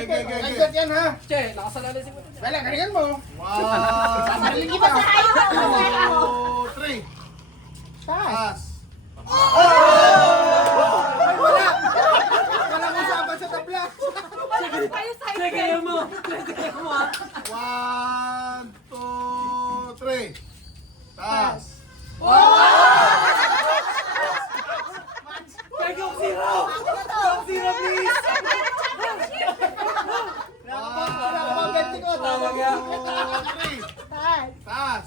Agad yan ha. Che, nakasalala si Muti. Wala, galingan mo. 1, 2, 3. Taas. Ay, wala. Wala mo saban sa tabla. Sige mo. Sige mo ha. 1, 2, 3. Taas. Peg yung zero. Yung zero please. Wala ko ang ganti ko. Tawag yan. 2, 3. Taas.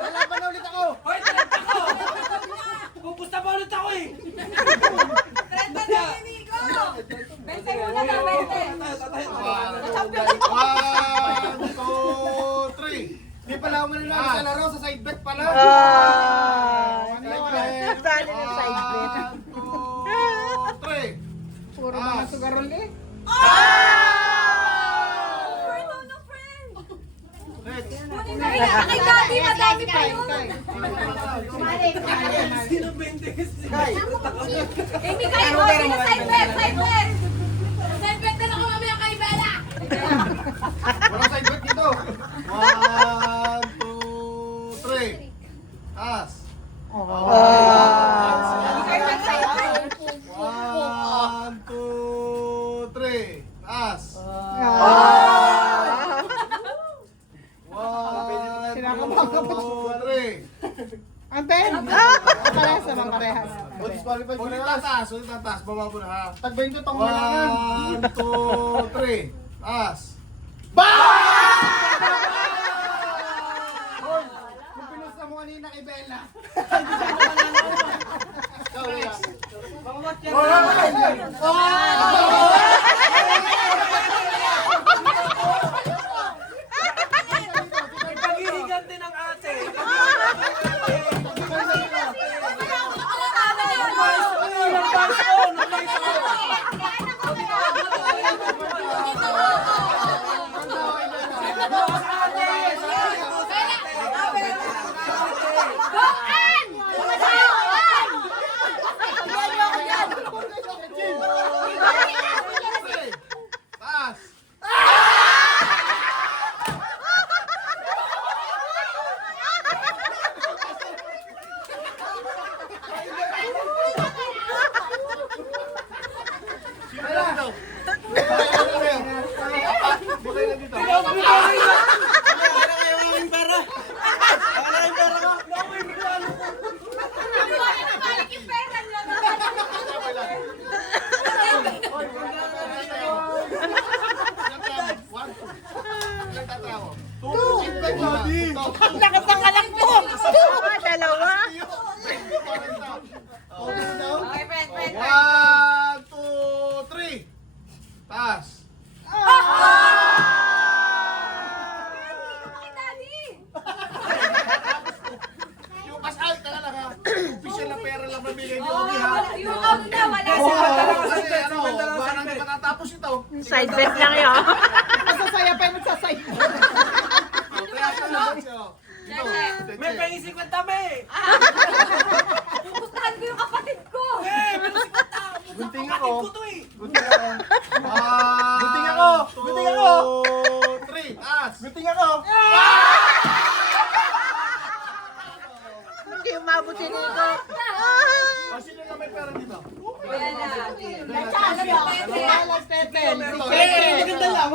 Lalaban na ulit ako. Hoy, talenta ko. Pupusta pa ulit ako eh. Bente muna na, bente. 1, 2, 3. Di pala ako mananalo sa laro. Sa side bet pala. Sali ng side bet. 1, 2, 3. Puro mga sugarol eh. Kay Daddy, madami pa yun. Sino 20 kasi? Eh, Mikael, oh, sino side bet, side bet. Side bet na lang ako mamaya kay Bella. Wala side bet dito. 1, 2, 3. Taas. 1, 2, 3. Taas. 1, 2, 3. Anten? Parehas naman, parehas. Disqualified ko Ulit na. tataas, ulit tataas. Baba mo na ha. Tag-20 tong kailangan. 1, 2, 3. Taas. Hoy, kung pinusta mo kanina kay Bella. Pag-inigan din ng ate. Taas. Sino lang daw? Bukay na dito. Ang lakas ng anak ko! Dalawa! Okay, friend, friend, friend. 1, 2, 3. Taas. Kay Daddy. Yung pasal, tanga lang ha. Official na pera lang nabigay ni Oo, Obi ha. yung out na, wala Kasi siya. ano, parang hindi pa natapos ito. Side bet lang yun. Masasaya pa yung magsaside. May paisip ka tabi. Pupustahan ko yung kapatid ko. Gunting Kapatid ako. ko to eh. Gunting ako. Gunting ako! Gunting ako! 3, taas. Gunting ako. Hindi umabot si Nico. Sino na may pera dito? Ayan na. Alas Pepe. Maganda lang.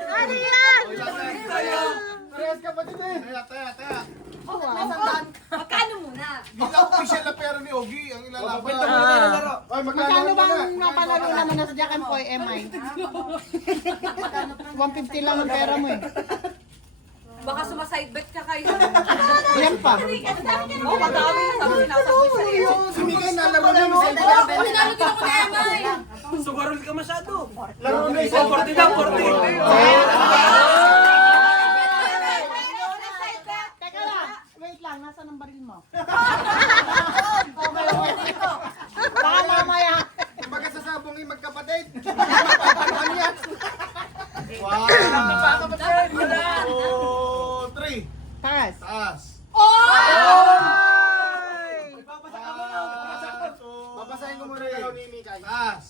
Ano yan? Parehas kapatid eh. Taya. Magkano muna? Hindi na official na pera ni Ogi ang ilalaban. Ay, Magkano bang napalaro naman na sa Jack and Poy MI? 150 lang ang pera mo eh. Baka sumaside bet ka kayo. Yan pa. Oo, madami. Sabi sinasabi sa'yo. Si Mika nalaro na. Oo, ninalo din ako ni Emay. Sugarol ka masyado. Laro na Oh, 40 lang, 40. Teka lang. Wait lang. Nasaan ang baril mo? Taas.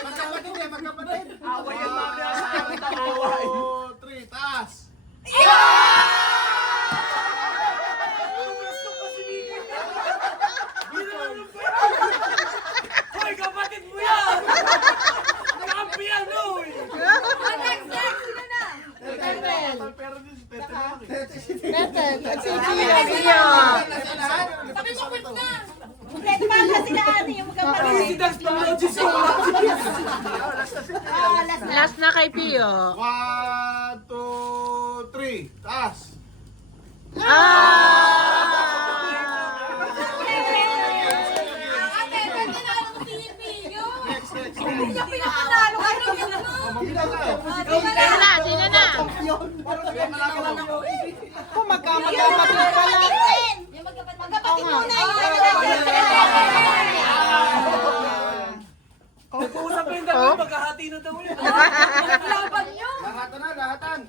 Magkapatid eh, magkapatid. Away yan mamaya sa akin. Away. 2, 3, taas. Gusto pa si Miki. Ginano pa yan. Hoy, kapatid mo yan. Kampiyan, no. Next, sino na? Pero din si Tete lang eh. Tete, si Sabi mo, quit na. Tete pa na sila ate yung Si magkapatid. Dax Panglogy so. Last na kay Pio. 1, 2, 3, taas. Ate, pwede na alam mo si Pio. Next, next, Hindi next. niya pinapanalo. Ano yun mo? Mamila na. Sino na? Kung magkapatid pa lang. Yung magkapatid muna. Nag-uusap pa yung dalawa. Magkahati na daw ulit. Laban nyo. Lahatan na, lahatan.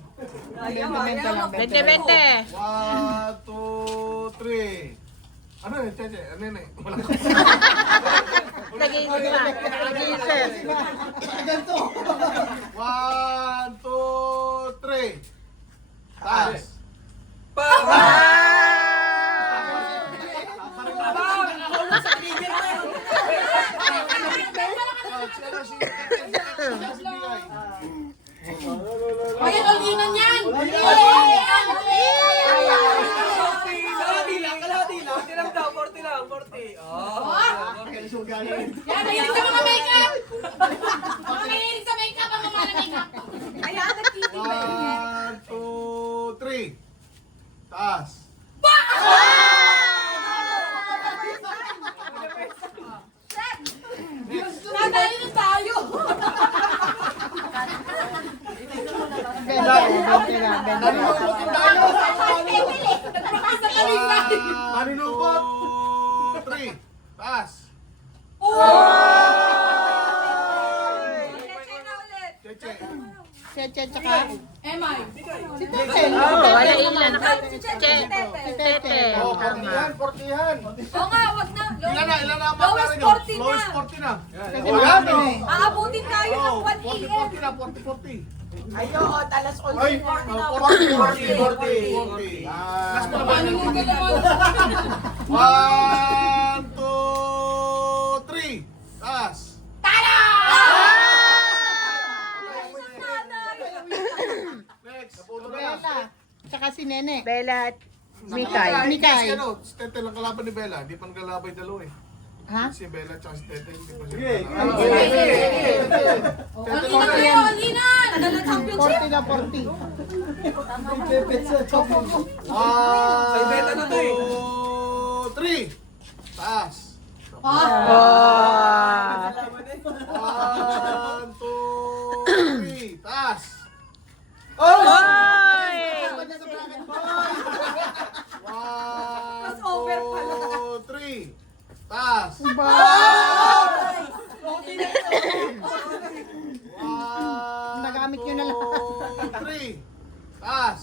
20-20. 1, 2, 3. Ano yun, Cheche? Ano yun eh? Wala ko. Nag-iisip na. Nag-iisip. 1, 2, 3. Taas. Ayan, ulinan yan. Kalahati lang. 40 lang daw. 40 lang. 40. Oh. Yan, mahilig sa mga makeup. Mga mahilig sa makeup, ang mga makeup. Ayan, nag-TV. 1, 2, 3. Taas. Nadali na tayo. Nagpakasa talisay. 1, 2, 3. Taas. Cheche. Cheche tsaka. Emay. Si Tete. Wala ilan na Si Cheche, si Tete. Tete. Oh, 40 yan. Oo nga, wag na. Ilan na ang Lowest matarin nyo? 40 na. Lowest 40 na. Kasi Oh, yan marami oh. eh. Aabutin tayo ng 1 40, AM. 40 na, 40, 40. Ayo, talas all. Ay, 40, 40, 40. Last mo na ba? Paano mo ka naman? 1, 2, 3. Taas. Next. Bella. Tsaka si Nene. Bella at Mikay. Mikay. Si ano, si Tete lang kalaban ni Bella. Hindi pa nagkalabay dalawa eh. Ha? Si Bella at si Tete. Hindi pa Sige. siya. Ulinan kayo, ulinan! Ano na championship? 40 na 40. 1, Ay, beta na to eh. 2, 3. Taas. Oh. 1, 2, 3. Taas. Oy! 1, over pala. 2, 3. Taas. 1, Nagamit nyo na lahat. 2, 3. Taas.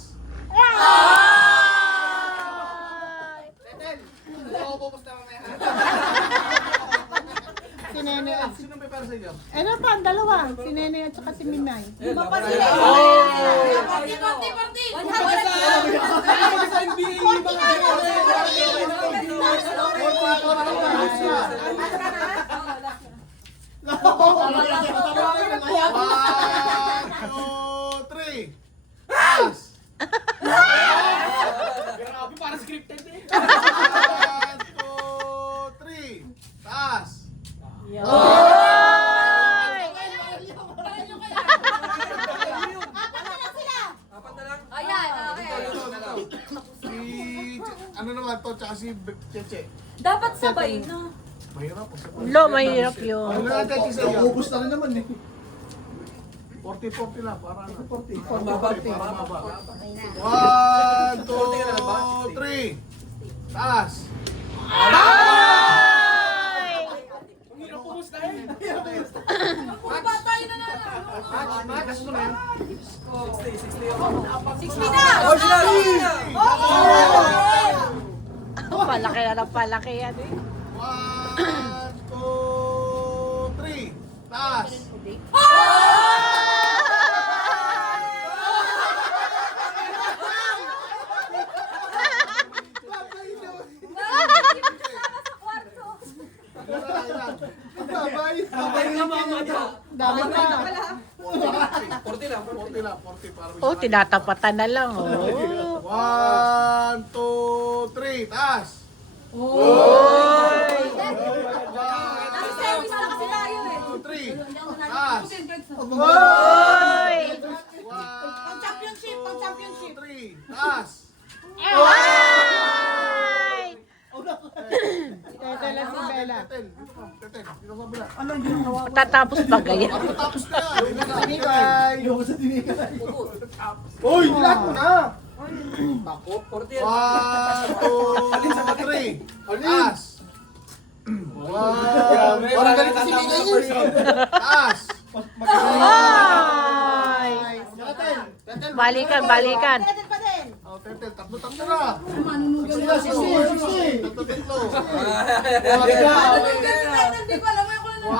Si Nene at si... Sino may para sa inyo? Ano pa, ang dalawa. Si Nene at saka si Minay. Party, party, party! 1, 2, 3. Taas. Grabe, parang scripted eh. 1, 2, 3. Taas. Apat na lang. Ayan, okay. Si... Ano naman to, tsaka si Cheche. Dapat sabay na. Mahirap. Lo, mahirap yun. Ano na Cheche sa iyo? Ubus na rin naman eh. 40-40 na, para na. 40. Mababa. Para maba. 1, 2, 3. Taas. Hirap pumusta eh. Bumaba tayo na lang. Magas mo na yun. 60 ako. 60 na! Oh, sila! Palaki na ng palaki yan eh. 1, 2, 3. Taas. Babay nga mama niya. Dami na. 40 lang, 40 para Oh, tinatapatan na lang. Oh. 1, 2, 3. Taas. Nasa service na kasi tayo eh. 2, 3. Taas. Oy! Pang-championship, pang-championship. 3. Taas. Ay! Tetel lang si Bella. Tetel, dito sa bula. Tatapos ba ganyan? Tapos na yan. Tinigay. Ayoko sa tinigay. Uy, lahat mo na. 1, 2, 3. Taas. 1, Parang galit si Tinigay yun. taas. Ay! Tetel. Tetel. Balikan, balikan. Oh, Tetel, tatlo na. Sisi. Tatlo. Hindi ko alam mo yung kulang na.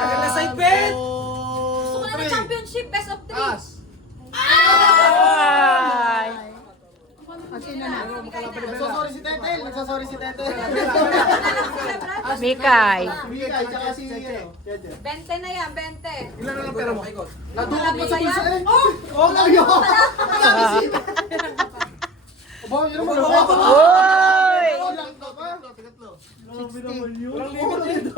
Tagal na side bet. Gusto ko na ng championship, best of 3. Taas. Ay! Sino na? Nagsasorry si Tetel. Nagsasorry si Tetel. Mikay. Bigay, tsaka si ano. 20 na yan, 20. Ilan na lang pera mo? Nadulog sa Masaya. bulsa eh. Oh, kayo. Aba, yun naman. Oy! Tatlo.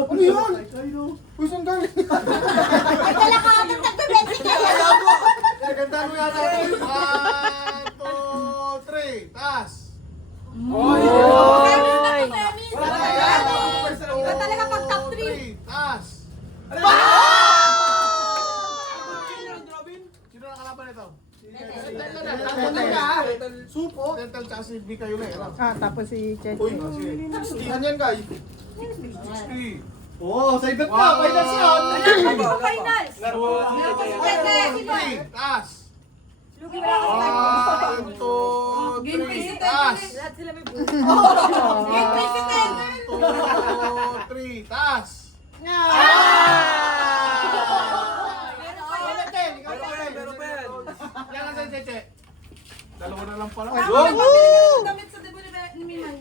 Ano yun? Uy, saan galing? Ay, dala ka agad nagbe-20 kayo. Gandaan mo yata. 1, 2, 3. Taas. Oy! Iba talaga pag top 3. 3. Taas. Sino na kalaban ito? Supo. Tetel tsaka si Mika yun eh. Tapos si Cheche. Uy, sige. Ano yan, guys? 60. Oo, sa ibet na. Finals yun. Finals. Three. Taas. Lugi wala ka 1, 2, 3. Taas. Lahat sila may buhay. Game president. 1, 2, 3. Taas. Pero pa yan. Yan ang sa Cheche. Dalawa na lang pala. Ako nagpapili ng damit sa debo ni Mimay.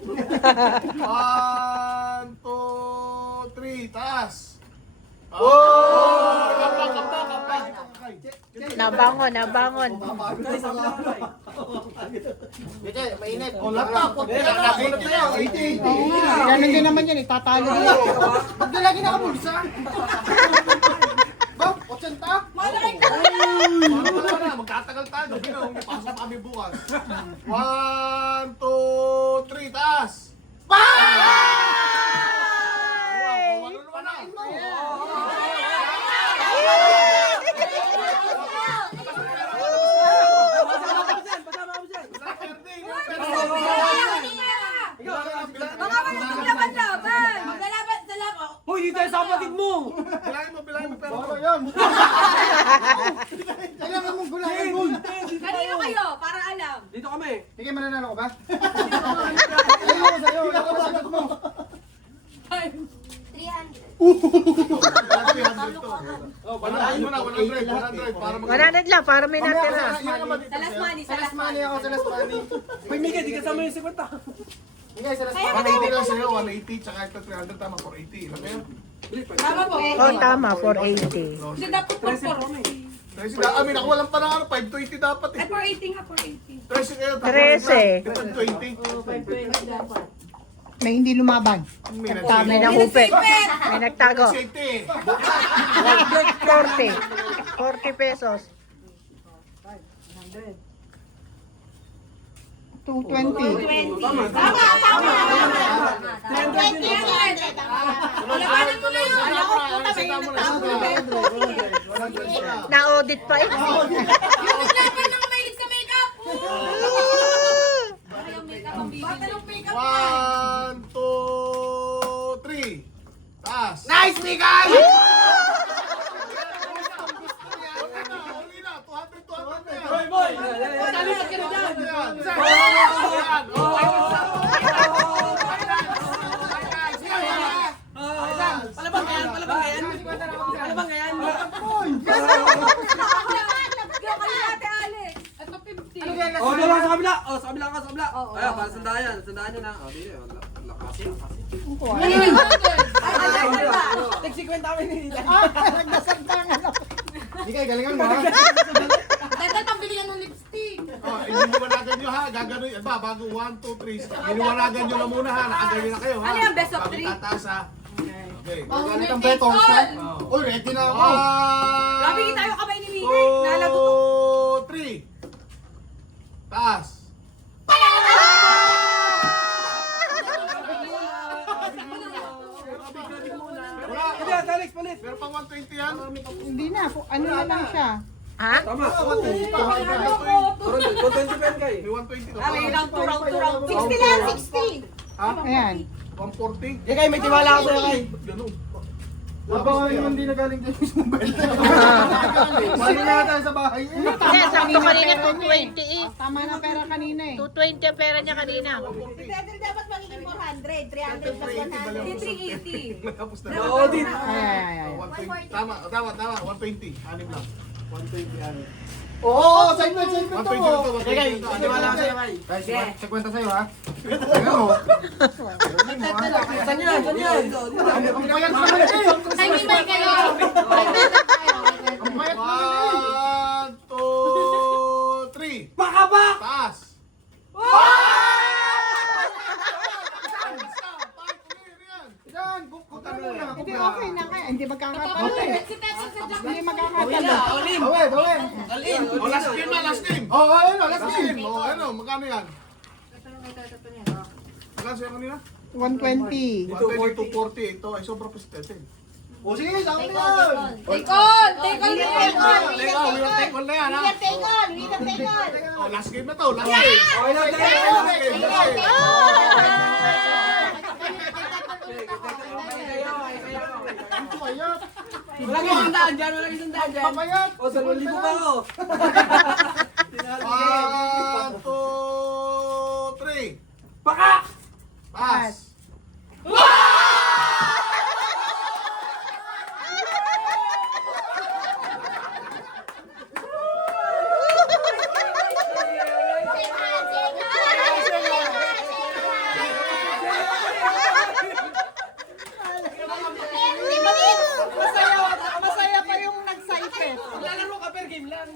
1, 2, 3. Taas. Nabangon, nabangon. Cheche, mainit. Oh, laptop. Nakunat na yan. 80. Ganun din naman yan, itatalo na. Ba't na lagi nakapulsa? Ba, 80? Malaki ka. Wala na, magkatagal tayo. May pasok kami bukas. 1, 2, 3. Taas. Baka wala kang laban-laban. Maglalaban sa laban. Hoy, dito yung kapatid mo. Bilangin mo, pero. Baka yan. Kailangan mong gulayan, boy. Kanino kayo? Para alam. Dito kami. Sige, mananalo ka ba? Ayoko sa'yo. Ayoko sa sagot mo. 300. Oh, balahin mo na, 100, 100. Para 100 lang, para may natira. Sa last money, sa last Salas money ako, salas money. Hoy, Mika, di kasama yung 50. Sige, salas Kaya money. 180 lang sa'yo, 180, tsaka ito 300, tama, 480. Alam mo yun? Tama po. Oh, tama, 480. Hindi dapat po 4. Tracy, amin ako walang pa na ano, 520 dapat eh. Ay, 480 nga, 480. Tracy kayo, 13. 520. May hindi lumaban. May May nahupit. May nagtago. 80. 40. 40 pesos. 220. Tama, tama. 20, 100. Labanan mo na yun. Ako po kami. Na-audit pa eh. Yung naglaban ng mahilig sa makeup. Ayaw makeup ang bibig. Bata ng makeup yan. 1, 2, 3. Taas. Nice, Mikay! Uli na, 200, 200 na yan. Hoy, boy. Yan. yan. Sandaan nyo na. O, di yun. Lakas. Tag-50 kami ni Nita. Nagdasantangan ako. Hindi kayo, galingan mo ha. Dahil pambili yan ng lipstick. Oh, iliwanagan nyo ha, gagano'n yan ba, bago 1, 2, 3, iliwanagan nyo na muna ha, nakaganyan na kayo ha. Ano yan, best of Bago three? tataas ha. Okay. Galit ang betong sa. Uy, ready na ako. Grabe kita yung kamay ni Mimi. 2, 3. Taas. Wala. Hindi, Alex, palit. Meron pang 120 yan. Hindi na, ano na lang siya. Ha? Tama. May 120 to. Round to round. 60 lang, 60. Ha? Ayan. 140? Kaya kayo, may tiwala ako sa'yo kay. Ganun. Wala nga hindi nagaling din yung belt. Mali na tayo sa bahay. Hindi, sakto kanina 220 eh. Tama na pera kanina eh. 220 ang pera niya kanina. Dapat magiging 400. 300 plus 100. 380. Tapos na. Oo, din. Ay. 120. Tama. 120. Anim lang. 120 ano. Oo, segment 120 to. to. Kaya kayo, may tiwala ako sa'yo kay. Guys, sa kwenta sa'yo ha. Tingnan mo. Saan yan? Saan yan? Ang payat naman eh. Timing ba kayo? 1, 2, 3. Baka ba? Taas. Yan, kukutan mo na. Hindi, okay na kaya. Hindi magkakatalo eh. Si Tetsu sa Jack. Hindi magkakatalo. Alin. Away, away. Alin. Oh, last game na, last game. Oh, ayun o, let's Last go. game. Oh, ano, magkano yan? Magkano sa'yo kanina? 120. 120 to 40. Ito ay sobrang presente. O sige, sa akin na yan. Take on! Take on! Take on! Teka, we will take one na yan ha. Take on! We can take on! Oh, last game na to, last game. Okay lang, Last game, last game, last game. Ang payat. Walang isang daan dyan, walang isang daan dyan. Papayat. O, 2,000 pa ako. 1, 2, 3. Baka! Pass. Masaya pa yung nagsaipit. Lalaro ka per game lang.